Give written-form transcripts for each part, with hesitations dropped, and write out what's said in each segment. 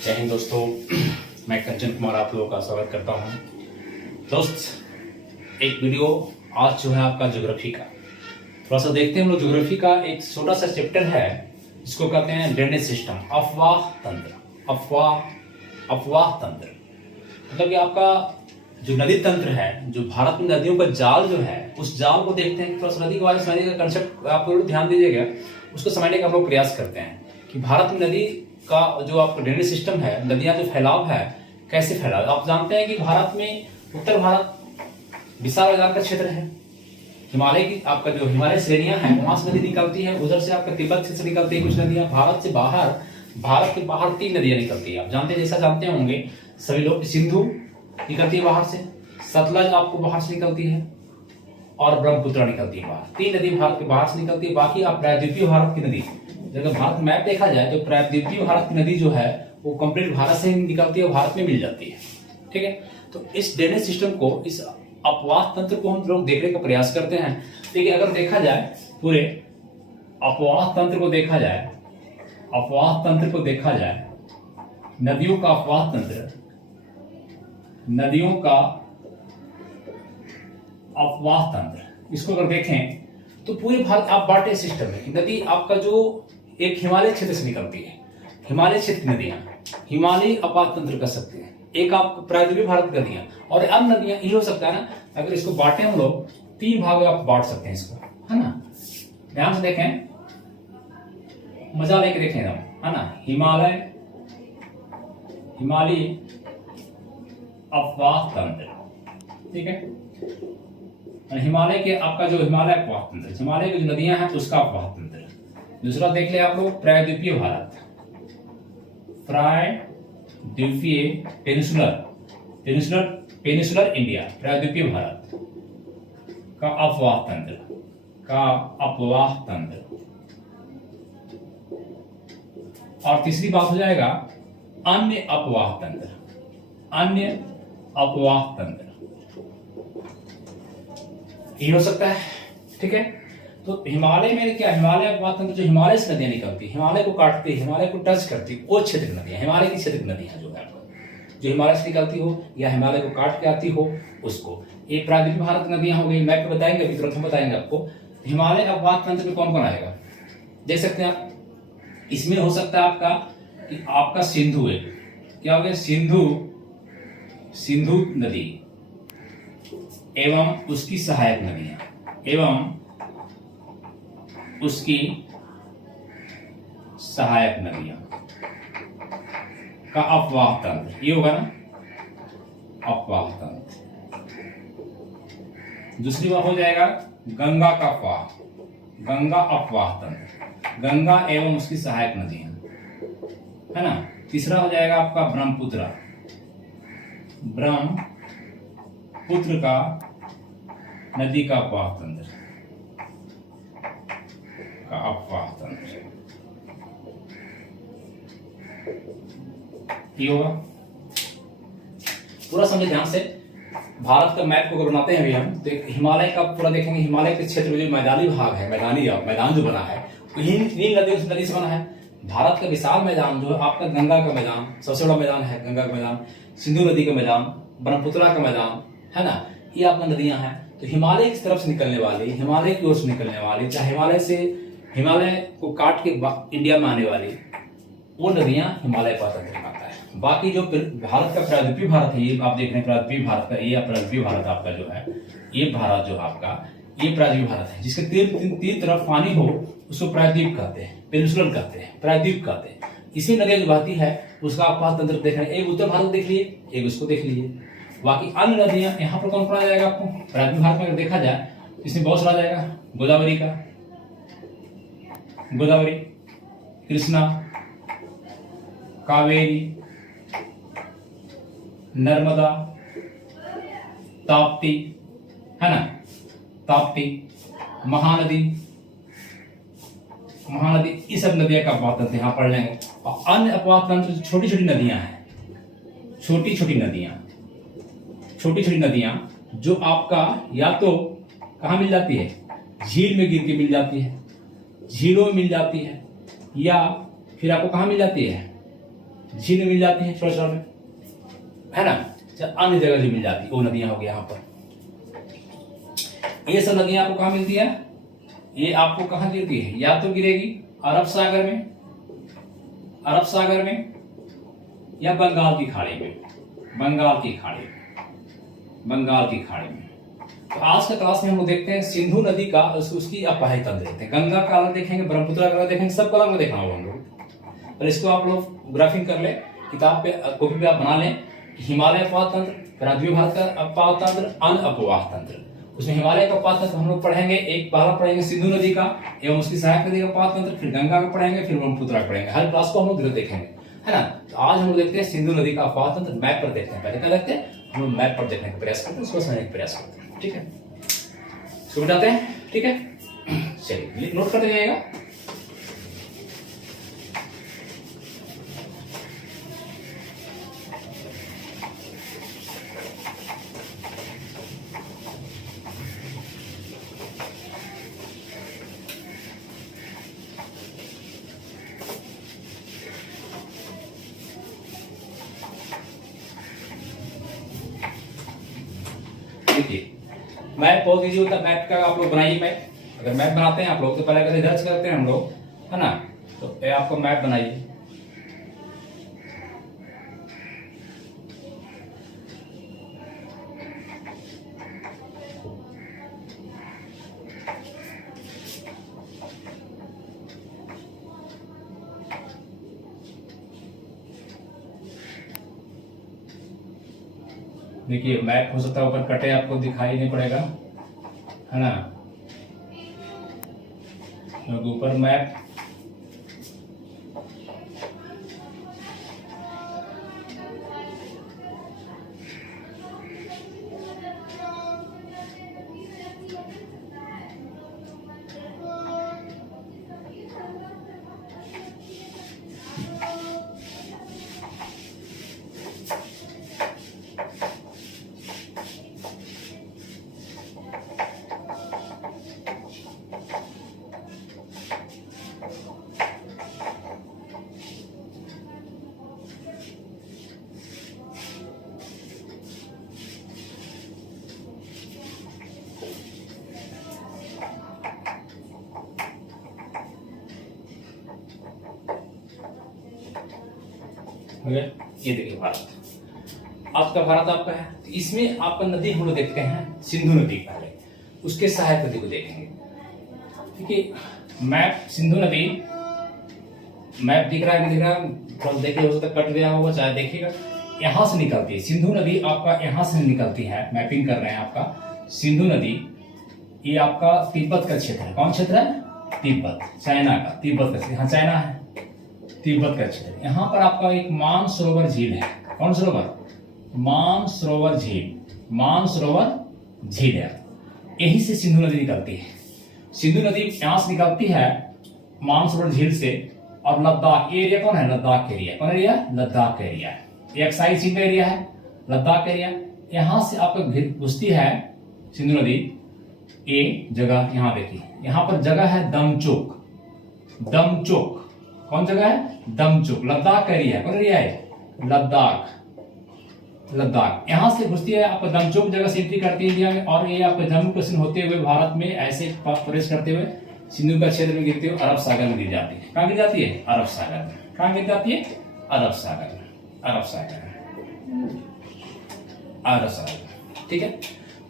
जय हिंद दोस्तों, मैं कंचन कुमार आप लोगों का स्वागत करता हूं। एक वीडियो आज जो है आपका ज्योग्राफी का, थोड़ा सा देखते हैं हम लोग। ज्योग्राफी का एक छोटा सा चैप्टर है जिसको कहते हैं ड्रेनेज सिस्टम, अफवाह तंत्र। अफवाह तंत्र मतलब कि आपका जो नदी तंत्र है, जो भारत में नदियों का जाल जो है, उस जाल को देखते हैं। थोड़ा सा नदी के बारे में समझने का कंसेप्ट आप लोग ध्यान दीजिएगा, उसको समझने का हम लोग प्रयास करते हैं कि भारत में नदी का जो आपका ड्रेनेज सिस्टम है, नदियां जो फैलाव है, कैसे फैलाव। आप जानते हैं कि भारत में उत्तर भारत विशाल आकार का क्षेत्र है। हिमालय की आपका जो हिमालय श्रेणियां हैं वहां से नदी निकलती है, उधर से आपका तिब्बत से निकलती है कुछ नदियां। भारत से बाहर, भारत के बाहर 3 नदियां निकलती है। आप जानते हैं, जैसा जानते होंगे सभी लोग, सिंधु निकलती है बाहर से, सतलज आपको बाहर से निकलती है और ब्रह्मपुत्र निकलती है बाहर। 3 नदी भारत के बाहर से निकलती है। बाकी आप प्रायद्वीपीय भारत की नदी, अगर भारत मैप देखा जाए तो प्रायद्वीपीय भारत की नदी जो है वो कंप्लीट भारत से निकलती है, भारत में मिल जाती है। ठीक है, तो इस ड्रेनेज सिस्टम को, इस अपवाह तंत्र को हम लोग देखने का प्रयास करते हैं। देखिए, अगर देखा जाए पूरे अपवाह तंत्र को देखा जाए, अपवाह तंत्र को देखा जाए, नदियों का अपवाह तंत्र, नदियों का अपवाह तंत्र, इसको अगर देखें तो पूरे भारत आप बाटे सिस्टम है। नदी आपका जो एक हिमालय क्षेत्र से निकलती है, हिमालय क्षेत्र की नदियां हिमालयी अपवाह तंत्र कर सकते हैं। एक आप प्रायद्वीपीय भारत की नदियां और अन्य नदियां, ये हो सकता है ना, अगर इसको बांटे हम लोग 3 भाग में आप बांट सकते हैं इसको, है ना। ध्यान से देखें, मजा लेके देखें हम, है ना। हिमालयी अपवाह तंत्र, ठीक है। हिमालय के आपका जो हिमालय अपवाह तंत्र, हिमालय की जो नदियां हैं उसका अपवाह तंत्र। दूसरा देख ले आप लोग, प्रायद्वीपीय भारत, प्रायद्वीपीय पेनिसुलर इंडिया, प्रायद्वीपीय भारत का अपवाह तंत्र, और तीसरी बात हो जाएगा अन्य अपवाह तंत्र, ये हो सकता है। ठीक है, तो हिमालय में क्या, हिमालय अपवाह तंत्र जो हिमालय से नदियां निकलती है, हिमालय को काटती है, हिमालय को टच करती है, वो क्षेत्र की नदियां, हिमालय की क्षेत्र की नदियां जो है, जो हिमालय से निकलती हो या हिमालय को काट के आती हो, उसको ये प्रायद्वीपीय भारत की नदियां हो गई। मैप पे बताएंगे, अभी तुरंत हम बताएंगे आपको। हिमालय अपवाह तंत्र में कौन कौन आएगा, देख सकते हैं आप। इसमें हो सकता है आपका सिंधु है, क्या हो गया, सिंधु नदी एवं उसकी सहायक नदियां, का अपवाह तंत्र, ये होगा ना अपवाह तंत्र। दूसरी बात हो जाएगा गंगा अपवाह तंत्र, गंगा एवं उसकी सहायक नदियां, है ना। तीसरा हो जाएगा आपका ब्रह्मपुत्र का नदी का अपवाह तंत्र, ये होगा। पूरा समझे ध्यान से। भारत का मैप को अगर बनाते हैं अभी हम, तो हिमालय का पूरा देखेंगे। हिमालय के क्षेत्र में जो मैदानी भाग है, मैदान जो बना है, इन नदी से बना है। भारत का विशाल मैदान जो है आपका, गंगा का मैदान सबसे बड़ा मैदान है, गंगा का मैदान, सिंधु नदी का मैदान, ब्रह्मपुत्र का मैदान, है ना। ये आपका नदियां हैं। तो हिमालय की तरफ से निकलने वाली, हिमालय की ओर से निकलने वाली, चाहे हिमालय को काट के इंडिया में आने वाली, वो नदियां हिमालय अपवाह तंत्र में आता है। बाकी जो भारत का प्रायद्वीपीय भारत है, ये आप देख रहे हैं प्रायद्वीपीय भारत का, ये प्रायद्वीपीय भारत आपका जो है, ये भारत जो आपका, ये प्रायद्वीपीय भारत है, जिसके तीन तरफ पानी हो उसको प्रायद्वीप कहते हैं, पेनिसुलर कहते हैं, प्रायद्वीप कहते हैं। इसी नदियां जो बहती है उसका अपवाह तंत्र देख रहे हैं। एक उत्तर भारत देख लिए, एक उसको देख लीजिए। बाकी अन्य नदियां यहाँ पर कौन कौन आ जाएगा आपको, प्रायद्वीपीय भारत में अगर देखा जाए इसमें बहुत सारा आ जाएगा। गोदावरी, कृष्णा, कावेरी, नर्मदा, ताप्ती, है ना, ताप्ती, महानदी, ये सब नदियां का अपवाह तंत्र यहाँ पढ़ लेंगे। और अन्य अपवाह तंत्र छोटी छोटी नदियां हैं, छोटी छोटी नदियां जो आपका या तो कहाँ मिल जाती है, झील में गिर के मिल जाती है, झीलों में मिल जाती है, या फिर आपको कहाँ मिल जाती है, झील में मिल जाती है छोटे छोटे में, है ना। अन्य जगह जो मिल जाती है वो नदियां हो गई यहाँ पर। ये सब नदियां आपको कहाँ मिलती है, ये आपको कहाँ गिरती है, या तो गिरेगी अरब सागर में, अरब सागर में, या बंगाल की खाड़ी में, बंगाल की खाड़ी में, बंगाल की खाड़ी में। तो आज के क्लास में हम लोग देखते हैं सिंधु नदी का उसकी अपाही तंत्र देखते हैं। गंगा का अलग देखेंगे, ब्रह्मपुत्र का अलग देखेंगे, सब अलग में देखना होगा हम लोग। और इसको आप लोग ग्राफिंग कर ले, किताब पे कॉपी पे आप बना लें। हिमालय अपवाह तंत्र, द्वीप भारत का अपवाह तंत्र, अन अपवाह तंत्र। उसमें हिमालय का अपवाह तंत्र हम लोग पढ़ेंगे, एक पहला पढ़ेंगे सिंधु नदी का एवं उसकी सहायक नदी का अपवाह तंत्र, फिर गंगा का पढ़ेंगे, फिर ब्रह्मपुत्र का पढ़ेंगे। हर क्लास को हम लोग देखेंगे, है ना। तो आज हम लोग देखते हैं सिंधु नदी का अपवाह तंत्र, मैप पर देखते हैं। पहले क्या देखते हैं हम लोग, मैप पर देखने का प्रयास करते हैं, उसको समझने का प्रयास करते हैं, ठीक है। इसको बताते हैं, ठीक है। चलिए नोट करते जाइएगा। देखिए मैप बहुत इजी होता है, मैप का आप लोग बनाइए मैप। अगर मैप बनाते हैं आप लोग तो पहले कैसे दर्ज करते हैं हम लोग, है ना। तो ये आपको मैप बनाइए। देखिए मैप हो सकता है ऊपर कटे, आपको दिखाई नहीं पड़ेगा, है ना, क्योंकि ऊपर मैप ये देखिए भारत, आपका भारत आपका है। तो इसमें आपका नदी हम लोग देखते हैं सिंधु नदी, पहले उसके सहायक नदी को देखेंगे। ठीक है, मैप सिंधु नदी, मैप दिख रहा है नहीं दिख रहा, थोड़ा देखिए, हो सकता है कट गया होगा, चाहे देखिएगा। यहाँ से निकलती है सिंधु नदी, आपका यहाँ से निकलती है, मैपिंग कर रहे हैं आपका सिंधु नदी। ये आपका तिब्बत का क्षेत्र है। कौन क्षेत्र है? तिब्बत, चाइना का, तिब्बत का, यहाँ चाइना है, तिब्बत का क्षेत्र। यहाँ पर आपका एक मानसरोवर झील है। कौन सरोवर? मानसरोवर झील, मानसरोवर झील है। यहीं से सिंधु नदी निकलती है। सिंधु नदी यहाँ से निकलती है मानसरोवर झील से, और लद्दाख एरिया कौन है? लद्दाख एरिया। कौन एरिया? लद्दाख एरिया। ये एक्साई चीन का एरिया है, लद्दाख एरिया। यहाँ से आपका घुसती है सिंधु नदी। ये जगह यहाँ देखिए, यहाँ पर जगह है दमचोक, दमचोक। कौन जगह है? दमचोक, लद्दाख एरिया। कौन एरिया है? लद्दाख, लद्दाख। यहाँ से घुसती है, आपका दमचोक जगह से एंट्री करती है इंडिया में, और ये आपका जम्मू कश्मीर होते हुए भारत में ऐसे प्रवेश करते हुए सिंधु का क्षेत्र में गिरती हुई अरब सागर में गिर जाती है। कहाँ गिर जाती है? अरब सागर में। कहाँ गिर जाती है? अरब सागर में, अरब सागर में, अरब सागर। ठीक है,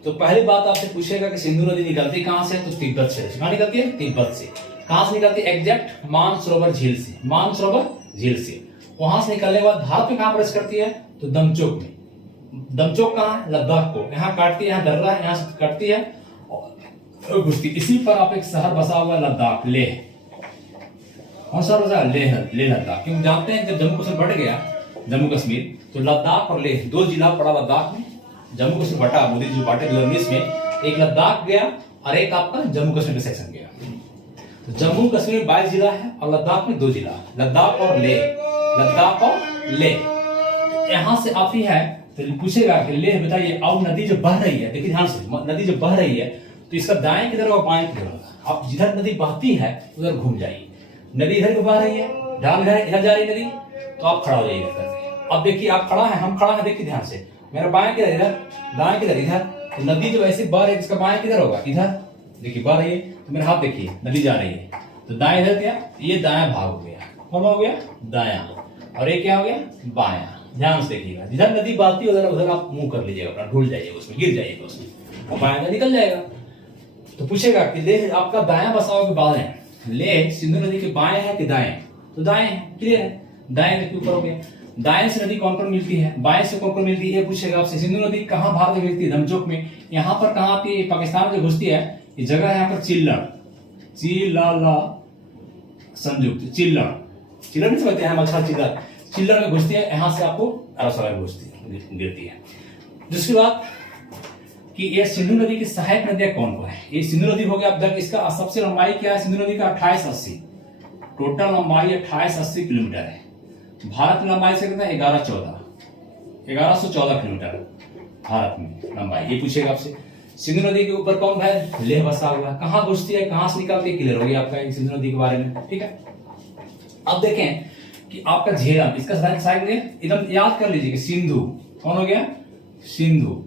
तो पहली बात आपसे पूछेगा कि सिंधु नदी निकलती कहाँ से? तो तिब्बत से। कहाँ निकलती है? तिब्बत से। कहाँ से निकलती है? एग्जैक्ट मानसरोवर झील से, मानसरोवर झील से। वहां से निकलने के बाद भारत में कहाँ प्रवेश करती है? तो दमचोक में। दमचोक कहाँ है? लद्दाख को। यहाँ काटती है, यहाँ दर्रा है, यहाँ से कटती है और घुसती। इसी पर आप एक शहर बसा हुआ है, लद्दाख, लेह। कौन सा बसा? लेह, लेह लद्दाख। क्योंकि जानते हैं जब जम्मू कश्मीर बट गया, जम्मू कश्मीर, तो लद्दाख और लेह दो जिला पड़ा लद्दाख में। जम्मू कश्मीर बटा, मोदी जी बांटे 2019 में, एक लद्दाख गया और एक आपका जम्मू कश्मीर का सेक्शन गया। तो जम्मू कश्मीर में 22 जिला है और लद्दाख में 2 जिला, लद्दाख और लेह, लद्दाख और लेह। यहाँ से आप ही है तो पूछेगा कि लेह बताइए, अब नदी जो बह रही है, देखिए ध्यान से, नदी जो बह रही है तो इसका दाएं किधर होगा, बाएं किधर होगा। आप जिधर नदी बहती है उधर घूम जाइए। नदी इधर को बह रही है, ढाल इधर जा रही नदी, तो आप खड़ा हो जाइएगा करके। अब देखिए आप खड़ा है, हम खड़ा है, देखिए ध्यान से, मेरा बाएं किधर, इधर, दाएं किधर, इधर। तो नदी जो ऐसे बह रही है, इसका बाएं किधर होगा, इधर। देखिए बह रही है, तो मेरा हाथ देखिए, नदी जा रही है, तो दाएं इधर क्या, ये दायां भाग हो गया, कौन हो गया, दायां, और ये क्या हो गया, बायां। ध्यान से देखिएगा, जिधर नदी बहती है उधर उधर आप मुंह कर लीजिएगा अपना, ढूल जाइएगा उसमें, गिर जाइएगा उसमें, और बायां निकल जाएगा। तो पूछेगा कि लेह आपका दायां बसाव के बाएं, लेह सिंधु नदी के बाएं है कि दाएं, तो दाएं है, क्लियर है, दाएं में क्यों करोगे। दाएं से नदी कौन कौन मिलती है, बाएं से कौन कौन मिलती है, ये पूछेगा आपसे। सिंधु नदी कहाँ भारत में मिलती है, धमचोक में। यहाँ पर कहाँ आती है, पाकिस्तान में जो घुसती है, ये जगह है यहाँ पर चिल्लड़, चिल्ला संयुक्त, चिल्लड़, चिल्लड़ नहीं समझते हैं, मछला चिल्लड़, चिल्लड़ में घुसती है, यहाँ से आपको अरब सागर में घुसती है, गिरती है। दूसरी बात कि ये सिंधु नदी की सहायक नदियां कौन कौन है। ये सिंधु नदी हो गया, अब तक इसका सबसे लंबाई क्या है, सिंधु नदी का 2880, टोटल लंबाई 2880 किलोमीटर है। भारत में लंबाई से कितना, 1114 किलोमीटर भारत में लंबाई, ये पूछेगा आपसे। सिंधु नदी के ऊपर कौन है, लेह बसा हुआ है, कहाँ घुसती है, कहाँ से निकलती है, क्लियर हो गया आपका सिंधु नदी के बारे में, ठीक है। अब देखें कि आपका झेलम, इसका सहायक एकदम याद कर लीजिए कि सिंधु कौन हो गया, सिंधु,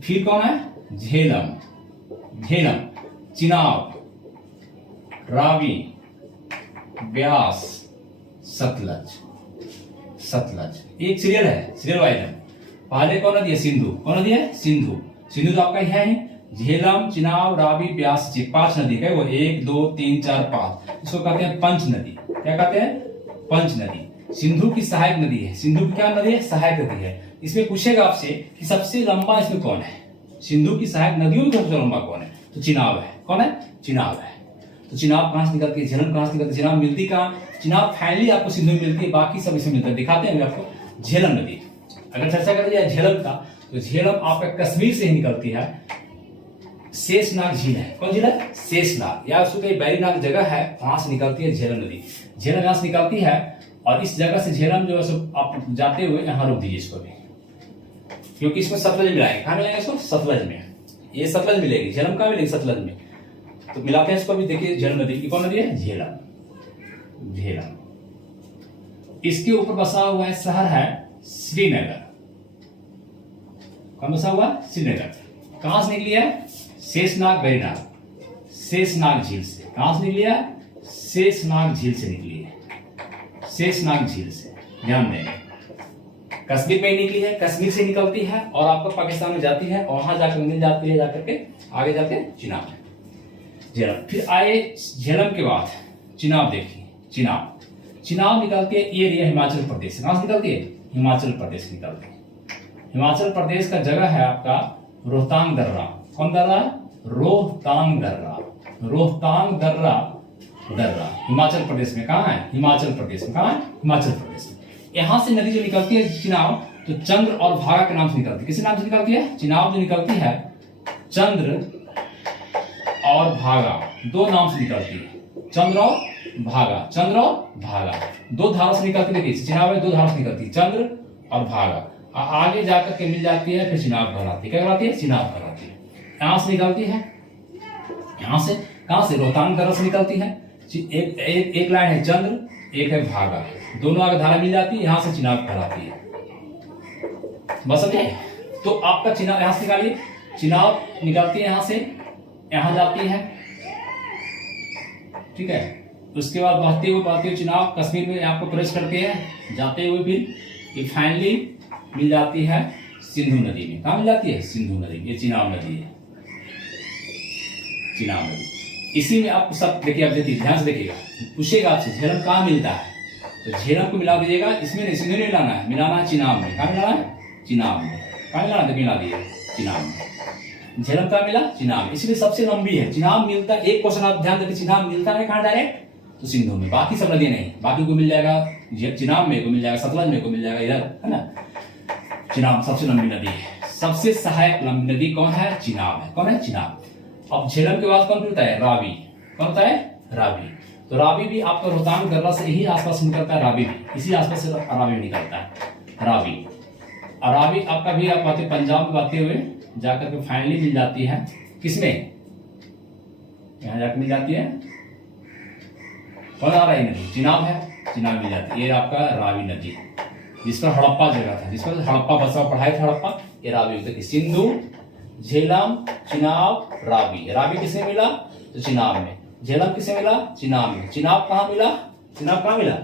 फिर कौन है, झेलम, झेलम, चिनाब, रावी, ब्यास, सतलज, सतलज, एक सीरियल है, सीरियल वाइज है। पहले कौन नदी है, सिंधु, कौन नदी है, सिंधु, सिंधु तो आपका है ही, झेलम, चिनाब, रावी, ब्यास, 5 नदी है वो, 1 2 3 4 5, इसको कहते हैं पंच नदी। क्या कहते हैं, पंच नदी। सिंधु की सहायक नदी है, सिंधु की क्या नदी है, सहायक नदी है। इसमें पूछेगा आपसे कि सबसे लंबा इसमें कौन है, सिंधु की सहायक नदियों में सबसे लंबा कौन है, तो चिनाब है, कौन है, चिनाब है। तो चिनाब कहां से निकलती है, झेलम कहां से निकलती है, चिनाब मिलती कहां, चिनाब फाइनली आपको सिंधु में मिलती है, बाकी सब इसमें मिलता है। दिखाते हैं आपको झेलम नदी। अगर चर्चा कर लिया झेलम का, तो झेलम आपका कश्मीर से ही निकलती है, शेषनाग झील है, कौन झील है, शेषनाग, या उसको कहीं बैरीनाग जगह है, वहां से निकलती है झेलम नदी। झेलम यहां से निकलती है, और इस जगह से झेलम जो है आप जाते हुए यहाँ रोक दीजिए इसको भी, क्योंकि इसमें सतलज मिलाएंगे, कहाँ मिलाएंगे इसको, सतलज में, ये सतलज मिलेगी, झेलम कहाँ मिलेगी, सतलज में, तो मिलाते हैं इसको भी। देखिए झेलम नदी की कौन नदी है, झेलम, झेलम। इसके ऊपर बसा हुआ है शहर है श्रीनगर, कौन बसा हुआ, श्रीनगर। कहां से निकली है, शेषनाग बैरीनाग, शेषनाग झील से, कहां से निकली है, शेषनाग झील से निकली है, शेषनाग झील से, ध्यान देंगे। कश्मीर में ही निकली है, कश्मीर से निकलती है और आपको पाकिस्तान में जाती है, और वहां जाकर मिल जाती है, जाकर के आगे जाते हैं चिनाब, झेलम। फिर आए झेलम के बाद चिनाब, देखिए चिनाब, चिनाब निकलती है, ये एरिया हिमाचल प्रदेश से, कहां से निकलती है, हिमाचल प्रदेश से निकलती है। हिमाचल प्रदेश का जगह है आपका रोहतांग दर्रा, कौन दर्रा, रोहतांग दर्रा, रोहतांग दर्रा, दर्रा हिमाचल प्रदेश में, कहां है, हिमाचल प्रदेश में, कहां है, हिमाचल प्रदेश में। यहां से नदी जो निकलती है चिनाब, तो चंद्र और भागा के नाम से निकलती है, किस नाम से निकलती है, चिनाब जो निकलती है चंद्र और भागा, दो नाम से निकलती है, चंद्र और भागा, चंद्र और भागा, दो धारों से निकलती है। चिनाब में दो धारों से निकलती है, चंद्र और भागा, आगे जाकर के मिल जाती है, फिर चिनाब कहलाती है, क्या कहलाती है, चिनाब कहलाती है। यहां से निकलती है, यहां से कहां से, रोहतांग दर्रा से निकलती है, एक लाइन है चंद्र, एक है भागा, दोनों आगे धारा मिल जाती है, यहां से चिनाब कहलाती है। बस समझे, तो आपका चिनाब यहां से निकालिए, चिनाब निकलती है यहां से, यहां जाती है, ठीक है। उसके बाद बहते हुए चिनाब कश्मीर में आपको प्रवेश करती है, जाते हुए फिर फाइनली मिल जाती है सिंधु नदी में, कहां मिल जाती है, सिंधु नदी में, ये चिनाब नदी है, चिनाब नदी। इसी में आपको सब देखिए, आप देखिए ध्यान से देखिएगा, पूछेगा आपसे झेलम कहां मिलता है, तो झेलम को मिला दीजिएगा, इसमें नहीं, सिंधु नहीं मिलाना है, मिलाना है चिनाब में, कहां मिलाना है, चिनाब में, कहां मिलाना है, मिला दिए चिनाब में। झेलम कहां मिला, चिनाब में, इसलिए सबसे लंबी है, चिनाब मिलता है। एक क्वेश्चन आप ध्यान देते, चिनाब मिलता है कहां डायरेक्ट, तो सिंधु में, बाकी सब नदी नहीं, बाकी को मिल जाएगा चिनाब में, को मिल जाएगा सतलज में, को मिल जाएगा इधर, है ना। चिनाब सबसे लंबी नदी है, सबसे सहायक लंबी नदी कौन है, चिनाब है, कौन है, चिनाब। अब झेलम के बाद कौन होता है, रावी, कौन होता है, रावी। तो रावी भी आपका रोहतांग दर्रा से ही आसपास निकलता है, रावी भी इसी आसपास से रावी निकलता है, रावी। और रावी आपका भी आप बातें पंजाब में बातें हुए जाकर के फाइनली मिल जाती है, किसमें, यहां जाकर मिल जाती है, कौन आ रहा है नदी, चिनाब है। चिनाब मिल जाती है। ये आपका रावी नदी, जिस पर हड़प्पा जगह था, जिस पर हड़प्पा बसा पढ़ाई था हड़प्पा, ये रावी होती है। सिंधु, झेलम, चिनाब, रावी। रावी किसमें मिला? तो चिनाब में। झेलम किसमें मिला? चिनाब में। चिनाब कहाँ मिला? चिनाब कहाँ मिला?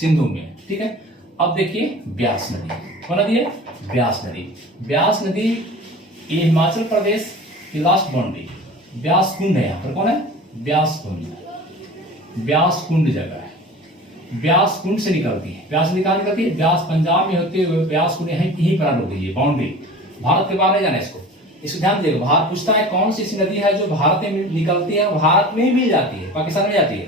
सिंधु में। ठीक है। अब देखिए ब्यास नदी, कौन नदी है? ब्यास नदी। ब्यास नदी ये हिमाचल प्रदेश की लास्ट बाउंड्री, ब्यास कुंड है यहाँ पर। कौन है? ब्यास कुंड। ब्यास कुंड जगह है, ब्यास कुंड से निकलती है। ब्यास नदी कहाँ निकलती है? ब्यास पंजाब में होते हुए ब्यास कुंड यहीं पर हो गई है बाउंड्री। भारत के बाहर नहीं जाना इसको ध्यान देगा। भारत पूछता है कौन सी ऐसी नदी है जो भारत में निकलती है, भारत में भी जाती है, पाकिस्तान में जाती है?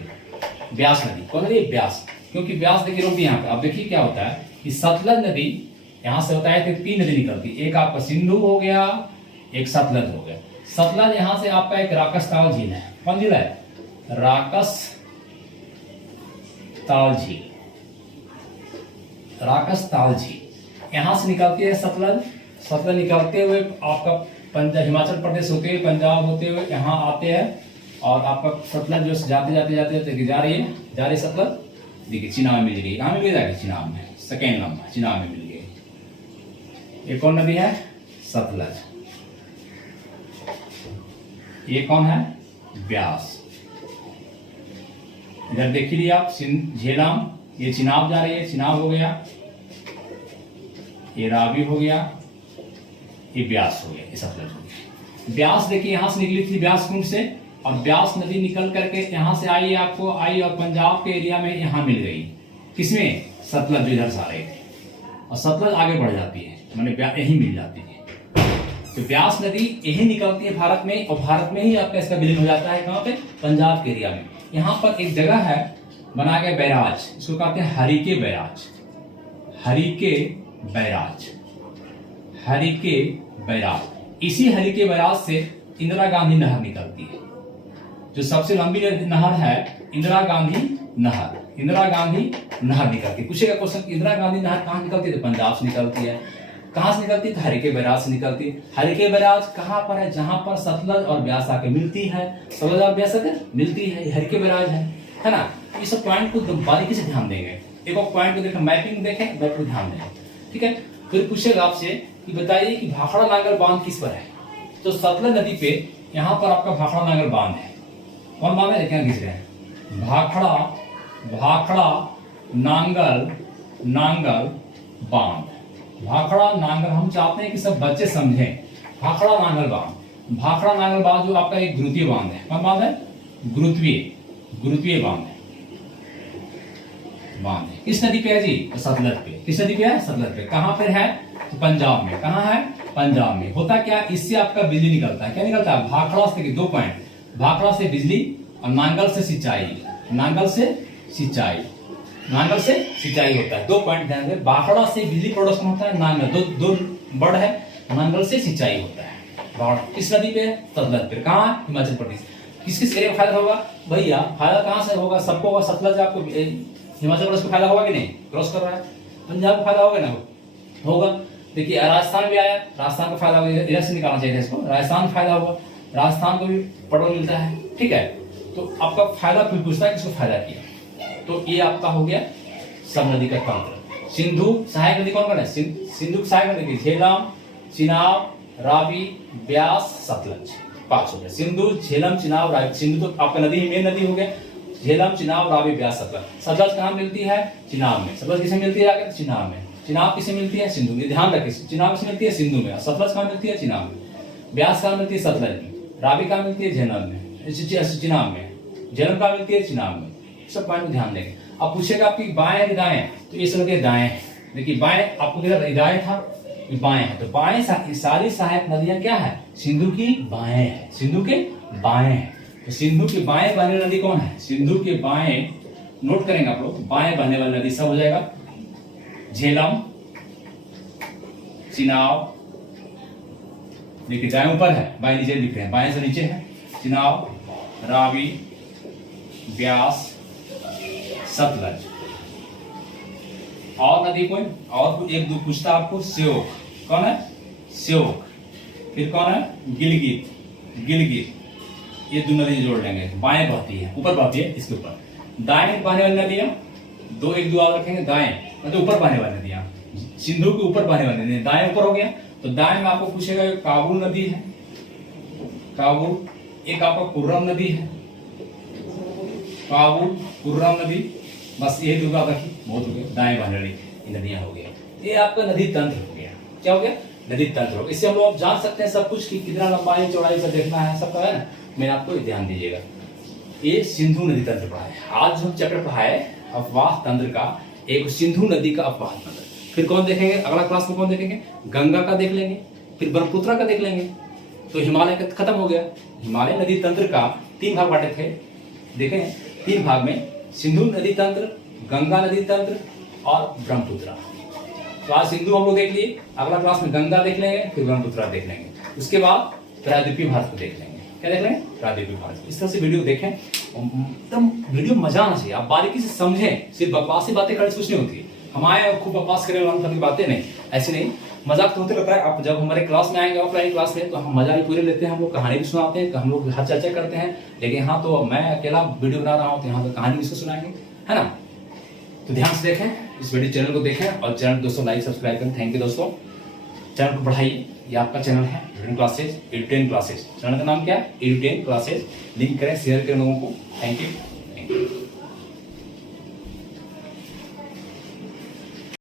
ब्यास नदी। कौन नदी? ब्यास। क्योंकि ब्यास देखिए रोक दिया यहाँ पे। अब देखिए क्या होता है कि सतलज नदी यहाँ से होता है तो 3 नदी निकलती है। एक आपका सिंधु हो गया, एक सतलज हो गया। सतलज यहाँ से आपका एक राकस-ताल झील है। कौन झील है? राकस-ताल झील। राकस-ताल झील यहाँ से निकलती है सतलज। सतलज निकलते हुए आपका पंजाब, हिमाचल प्रदेश होते हुए, पंजाब होते हुए यहाँ आते हैं और आपका सतलज जो जाते जाते जाते जाते जा रही सतलज। देखिए चिनाब में मिल गई। कहाँ मिल गई? चिनाब में। सेकेंड नंबर चिनाब में मिल गई। ये कौन नदी है? सतलज। ये कौन है? ब्यास। इधर देखिए आप झेलम, ये चिनाब जा रही है, चिनाब हो गया। ये रावी हो गया, ये ब्यास हो गया, ये सतलज हो गया। ब्यास देखिए यहाँ से निकली थी ब्यास कुंड से, और ब्यास नदी निकल करके यहाँ से आई आपको आई और पंजाब के एरिया में यहाँ मिल गई। किसमें? सतलज इधर से आ रही थी और सतलज आगे बढ़ जाती है, मैंने यही मिल जाती है। तो ब्यास नदी यही निकलती है भारत में, और भारत में ही आपका इसका विलीन हो जाता है। कहाँ पे? पंजाब के एरिया में। यहाँ पर एक जगह है बना गया बैराज, इसको कहते हैं Harike barrage. Harike barrage, Harike barrage. इसी हरिके बैराज से इंदिरा गांधी नहर निकलती है, जो सबसे लंबी नहर है इंदिरा गांधी नहर। इंदिरा गांधी नहर निकलती है। पूछेगा क्वेश्चन, इंदिरा गांधी नहर कहाँ निकलती है? तो पंजाब से निकलती है। कहाँ से निकलती है? तो हरिके बैराज से निकलती है। हरिके बैराज कहाँ पर है? जहां पर सतलज और ब्यास आके मिलती है। सतलज और ब्यास आके मिलती है, हरिके बैराज है ना। ये सब पॉइंट को बारीकी से ध्यान देंगे। एक और पॉइंट को देखें, मैपिंग देखें, मैप को ध्यान दें। ठीक है। फिर पूछेगा आपसे कि बताइए कि भाखड़ा नांगल बांध किस पर है? तो सतलज नदी पे यहाँ पर आपका भाखड़ा नांगल बांध है। कौन बांध है? क्या खींच रहे हैं? भाखड़ा नांगल बांध। भाखड़ा नांगल, हम चाहते हैं कि सब बच्चे समझें। भाखड़ा नांगल बांध, भाखड़ा नांगल बांध जो आपका एक गुरुत्वीय बांध है। कौन बांध है? गुरुत्वीय बांध है। किस नदी पे है जी? तो सतलज पे। किस नदी पे है? सतलज पे। कहाँ पे है? तो पंजाब में। कहाँ है? पंजाब में। होता क्या, इससे आपका बिजली निकलता है। क्या निकलता है? भाखड़ा से, 2 पॉइंट, भाखड़ा से बिजली और नांगल से सिंचाई। नांगल से सिंचाई, नांगल से सिंचाई होता है। 2 पॉइंट ध्यान दें। भाखड़ा से बिजली प्रोडक्शन होता है, नांगल दो बड़ है, नांगल से सिंचाई होता है। किस नदी पे है? सतलज पे। कहाँ? हिमाचल प्रदेश। किस किस एरिया में फायदा होगा भैया? फायदा कहाँ से होगा? सबको होगा। सतलज आपको हिमाचल प्रदेश को फायदा होगा कि नहीं? क्रॉस कर रहा है। पंजाब को फायदा होगा ना? होगा। देखिए राजस्थान भी आया, राजस्थान को फायदा होगा, इधर से निकालना चाहिए इसको। राजस्थान फायदा होगा, राजस्थान को भी पेट्रोल मिलता है। ठीक है। तो आपका फायदा फिर पूछता है किसको फायदा किया। तो ये आपका हो गया सब नदी का तंत्र। सिंधु सहायक नदी कौन कौन है? सिंधु सहायक नदी झेलम, चिनाब, रावी, ब्यास, सतलज। 5 हो गए। सिंधु, झेलम, चिनाब, रावी। सिंधु तो आपका नदी मेन नदी हो गया। झेलम, चिनाब, रावी, ब्यास, सतलज। सतलज कहाँ मिलती है? चिनाब में। सतलज किसे मिलती है? आगे चिनाब में। चिनाब किसे मिलती है? सिंधु में। ध्यान रखिए, चिनाब किसे मिलती है? सिंधु में। सतलज कहाँ मिलती है? चिनाब में। ब्यास कहाँ मिलती है? सतलज में। रावी कहाँ मिलती है? झेलम में, चिनाब में। झेलम कहाँ मिलती है? चिनाब में। सब पॉइंट ध्यान देंगे। अब पूछेगा आपकी बाएं है कि दाएं? तो ये सब दाएं है। देखिए बाएं आपको किधर दाएं था, ये बाएं है। तो बाएं सारी सहायक नदियां क्या है? सिंधु की बाएं है। सिंधु के बाएं है। तो सिंधु के बाएं बहने वाली नदी कौन है? सिंधु के बाएं, नोट करेंगे आप लोग, बाएं बहने वाली नदी सब हो जाएगा। झेलम, चिनाब, देखिए दाएं ऊपर है, बाएं नीचे दिख रहे हैं, बाएं से नीचे है। चिनाब, रावी, ब्यास, सतलज। और नदी कोई और एक दो पूछता आपको, श्योक। कौन है? श्योक। फिर कौन है? गिलगित। ये 2 नदी जोड़ लेंगे। बाएं बहती है, ऊपर बहती है, इसके ऊपर। दाएं बहने वाली नदी है दो एक दो याद रखेंगे, दाएं मतलब ऊपर बहने वाली नदियां, सिंधु के ऊपर बहने वाली नदी, दाएं ऊपर हो गया। तो दाएं में आपको पूछेगा काबुल नदी है, काबुल, एक आपका कुर्रम नदी है, काबुल कुर्रम नदी, बस ये दो याद रखिए, बहुत हो गया, दाएं बहने वाली नदियां हो गया। ये आपका नदी तंत्र हो गया। क्या हो गया? नदी तंत्र हो। इससे हम लोग जान सकते हैं सब कुछ कि कितना लंबाई चौड़ाई से देखना है, सबका है ना। मैं आपको ध्यान दीजिएगा, ये सिंधु नदी तंत्र पढ़ा है। आज हम चैप्टर पढ़ा है अफवाह तंत्र का, एक सिंधु नदी का अफवाह तंत्र। फिर कौन देखेंगे अगला क्लास में? कौन देखेंगे? गंगा का देख लेंगे, फिर ब्रह्मपुत्र का देख लेंगे। तो हिमालय का खत्म हो गया। हिमालय नदी तंत्र का 3 भाग बांटे थे, देखें 3 भाग में, सिंधु नदी तंत्र, गंगा नदी तंत्र और ब्रह्मपुत्र। तो आज सिंधु हम लोग देख लिए, अगला क्लास में गंगा देख लेंगे, फिर ब्रह्मपुत्र देख लेंगे, उसके बाद प्रायद्वीपीय भारत को देख लेंगे। क्या देख लेंगे? प्रायद्वीपीय भारत। इस तरह से वीडियो देखें, एकदम वीडियो मजा आना चाहिए, आप बारीकी से समझें। सिर्फ बकवासी बातें करने से कुछ नहीं होती, हमारे खूब बकवास करे वाली बातें नहीं, ऐसी नहीं। मजाक तो होते रहता है। आप जब हमारे क्लास में आएंगे, ऑफलाइन क्लास में, तो हम मजा भी पूरे लेते हैं, हम लोग कहानी भी सुनाते हैं, हम लोग हर चर्चा करते हैं। लेकिन यहाँ तो मैं अकेला वीडियो बना रहा हूँ, तो यहाँ तो कहानी किसको सुनाएंगे, है ना। तो ध्यान से देखें, इस वीडियो चैनल को देखें, और चैनल दोस्तों लाइक सब्सक्राइब करें। थैंक यू दोस्तों, चैनल को बढ़ाइए। ये आपका चैनल है एडुटेन क्लासेज, एडुटेन क्लासेज। चैनल का नाम क्या है? एडुटेन क्लासेज। लिंक करें, शेयर करें लोगों को। Thank you.